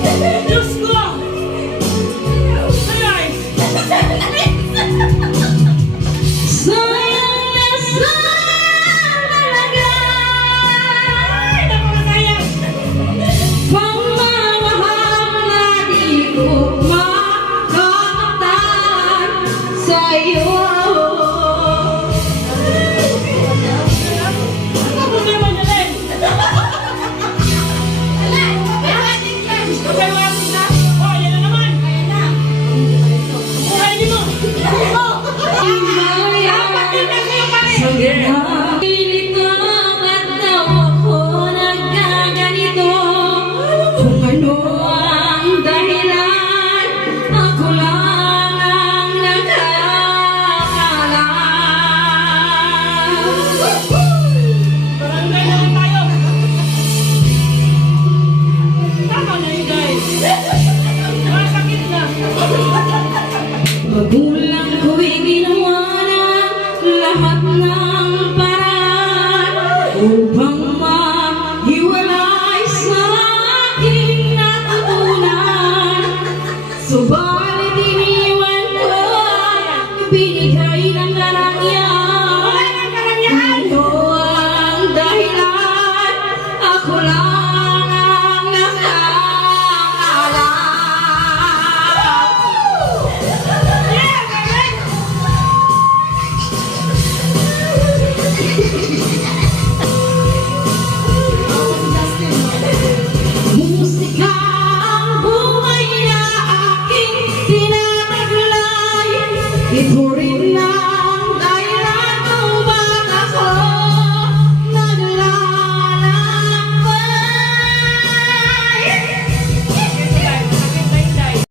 Diyos ko! Ay! Sayang na sayang talaga. Ay, napakasayang! Pagmamahal na di ko makakatan sa'yo. Ano problema niya din? Pagkawasin na? Oh, yan na naman! Buhay niyo mo! Pilit ko ba't daw ako nagkaganito? Kung ano ang dahilan, ako lang ang nakakaalam. Barangay na rin tayo! Tama na yun, guys! Masakit na! Magulang ko'y ginawa ng lahat ng paraan upang mahiwalay sa aking natutunan. Subalit iniwan ko, binigay ng karangyaan. Ano ang dahilan? Ako lang ang nakakaalam. Musika ang buhay na aking tinataglay.